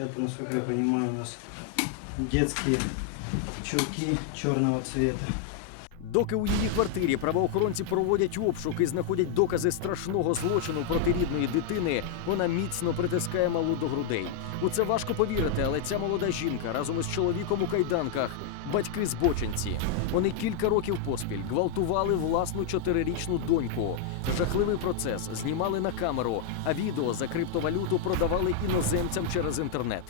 Это, насколько я понимаю, у нас детские чулки черного цвета. Доки у її квартирі правоохоронці проводять обшук і знаходять докази страшного злочину проти рідної дитини, вона міцно притискає малу до грудей. У це важко повірити, але ця молода жінка разом із чоловіком у кайданках, батьки збочинці. Вони кілька років поспіль гвалтували власну чотирирічну доньку. Жахливий процес знімали на камеру, а відео за криптовалюту продавали іноземцям через інтернет.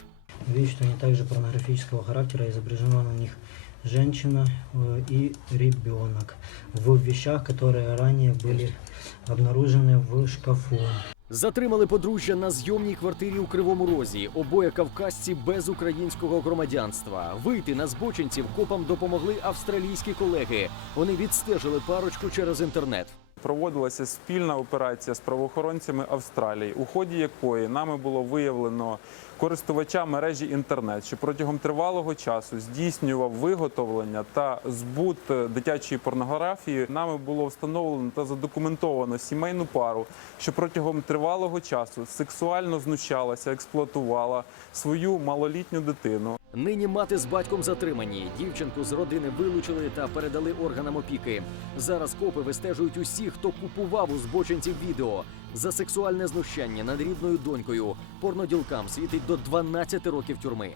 Видите, что они также порнографического характера, изображена на них женщина э, и ребенок в вещах, которые ранее были обнаружены в шкафу. Затримали подружжя на зйомній квартирі у Кривому Розі. Обоє кавказці без українського громадянства. Вийти на збочинців копам допомогли австралійські колеги. Вони відстежили парочку через інтернет. Проводилася спільна операція з правоохоронцями Австралії, у ході якої нами було виявлено користувача мережі інтернет, що протягом тривалого часу здійснював виготовлення та збут е, дитячої порнографії. Нами було встановлено та задокументовано сімейну пару, що протягом тривалого часу сексуально знущалася, експлуатувала свою малолітню дитину. Нині мати з батьком затримані. Дівчинку з родини вилучили та передали органам опіки. Зараз копи вистежують усіх, хто купував у збочинців відео за сексуальне знущання над рідною донькою. Порноділкам світить до 12 років тюрми.